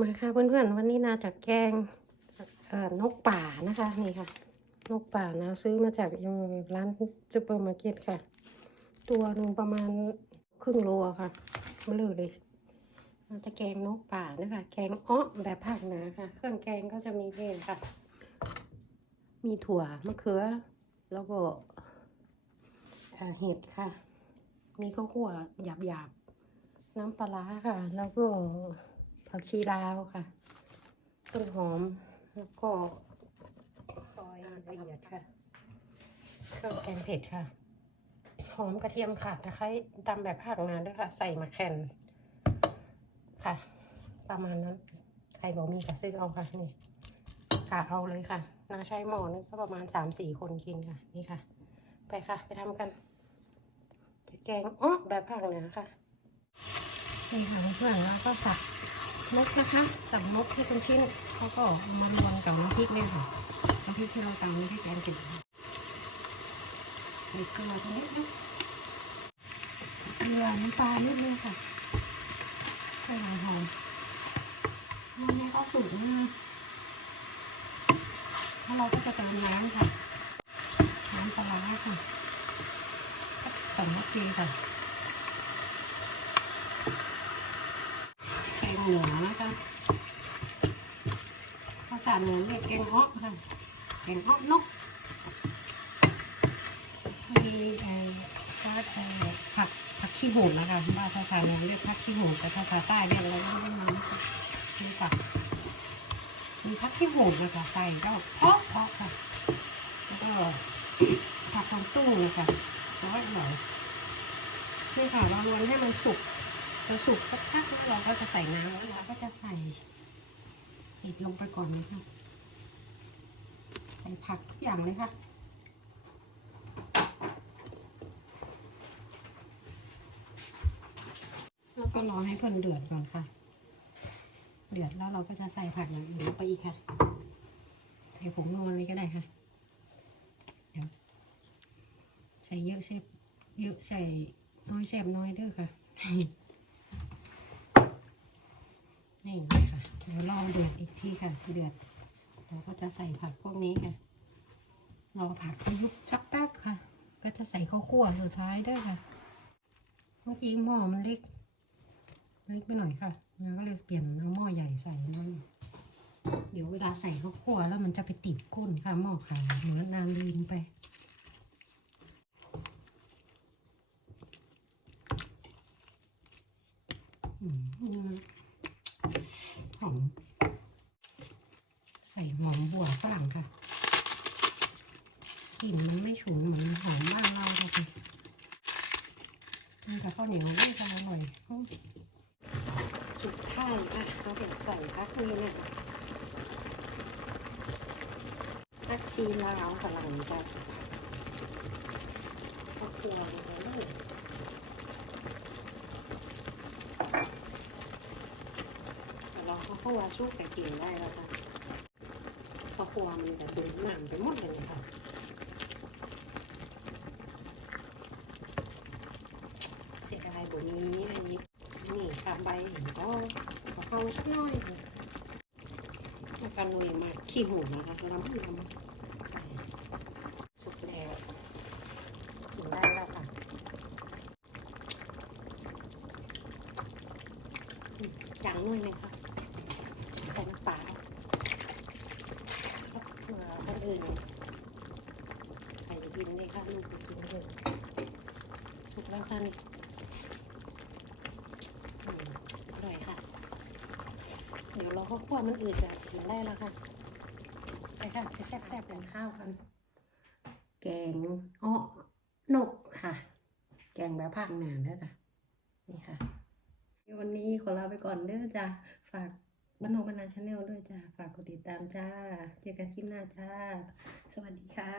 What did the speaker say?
มาค่ะเพื่อนๆวันนี้นาจะแกงนกป่านะคะนี่ค่ะ นกป่านะซื้อมาจากร้านซูเปอร์มาร์เก็ตค่ะ ตัวหนึ่งประมาณครึ่งโลค่ะมาเลยเลยเราจะแกงนกป่านะคะ แกงอ้อแบบภาคเหนือค่ะ เครื่องแกงก็จะมีนี่ค่ะ มีถั่วมะเขือ แล้วก็เห็ดค่ะ มีข้าวคั่วหยาบๆน้ำปลาร้าค่ะ แล้วก็ ผักชีลาวค่ะ ต้นหอมแล้วก็ซอยละเอียดค่ะเครื่องแกงเผ็ดค่ะ หอมกระเทียมค่ะตะไคร้ตำแบบภาคเหนือด้วยค่ะ ใส่มะแคนค่ะ ประมาณนั้นใครบอกมีกระซื้อเอาค่ะนี่กะเอาเลยค่ะนาใช้หมอนึงก็ประมาณสามสี่คนกินค่ะ นี่ค่ะ ไปค่ะ ไปทำกันแกงอ้อแบบภาคเหนือค่ะนี่ค่ะเพื่อนๆแล้วก็สับ นกนะคะสับนกที่เป็นชิ้นเขาก็มารวมกับน้ำพริกเนี่ยค่ะน้ำพริกที่เราตำนี่ที่แกงก็บใส่เกลือตรงนี้นะเกลือน้ำปลานิดนึงค่ะใส่หอมหอมมันไม่เข้าสูตรนะแล้วเราก็จะเติมน้ำค่ะน้ำปลาค่ะสองนาทีค่ะ แก งเหนือนะคะภาษาเหนือเรียกแกงฮอกค่ะแกงฮอกนกมีไอ้ก็ไอ้ผักผักขี้หูนะคะว่าภาษาเหนือเรียกผักขี้หูแต่ภาษาใต้เรียกอะไรไม่รู้นะมีผักมีผักขี้หูนะคะใส่ก็เพาะเพาะค่ะแล้วก็ผักทองตู้นะคะแล้วก็อร่อยนี่ค่ะเราลวนให้มันสุก พอสุกสักพักแล้วเราก็จะใส่น้ำแล้วเราก็จะใส่เห็ดลงไปก่อนนะคะใส่ผักทุกอย่างเลยค่ะแล้วก็รอให้เพิ่นเดือดก่อนค่ะ เดือดแล้วเราก็จะใส่ผักอย่างอื่นลงไปอีกค่ะ ใส่ผงนวลเลยก็ได้ค่ะเดี๋ยวใส่เยอะแซ่บเยอะใส่น้อยแซ่บน้อยเด้อค่ะ นี่ค่ะ เดี๋ยวรอเดือดอีก ทีค่ะเดือดเราก็จะใส่ผักพวกนี้ค่ะรอผักเขายุบสักแป๊บค่ะ ก็จะใส่ข้าวคั่วสุดท้ายด้วยค่ะ เมื่อกี้หม้อมันเล็กเล็กไปหน่อยค่ะเราก็เลยเปลี่ยนเอาหม้อใหญ่ใส่นั่นเดี๋ยวเวลาใส่ข้าวคั่วแล้วมันจะไปติดก้นค่ะหม้อไข่เหมือนนานลืมไปหอม ใส่หอมบัวฝรั่งค่ะกลิ่นมันไม่ฉุนเหมือนหอมบ้านเราเลยมันกับข้าวเหนียวไม่จะอร่อยสุดท้ายอะเราเก็บใส่พักนี้เนี่ยพักชีลาวฝรั่งจ้ะข้าเกลือเลยเราข้าวคั่วสู้ไก่กินได้แล้วค่ะ ข้าวคั่วมันจะดูดน้ำไปหมดเลยค่ะเสียดายบุนี้อันนี้นี่ค่ะใบเห็นก็ขอเข้าสักหน่อยค่ะแล้วกันนุยมาขี้หูนะคะล้ำล้ำสุกแล้วกินได้แล้วค่ะอย่างหน่อยหนึงค่ะ ใส่น้ำปลาเผื่อคนอื่นใส่กินเลยค่ะลูกกินเลยถูกแล้วค่ะนี่อร่อยค่ะ เดี๋ยวเราข้าวคั่วมันอืดจะกินได้แล้วค่ะ ไปค่ะไปแซ่บๆกันข้าวกัน แกงอ้อนกค่ะ แกงแบบภาคเหนือนะจ๊ะนี่ค่ะ วันนี้ขอลาไปก่อนเด้อจ้ะฝาก บ้านนบ้านนาชาแนลด้วยจ้าฝากกดติดตามจ้า เจอกันคลิปหน้าจ้า สวัสดีค่ะ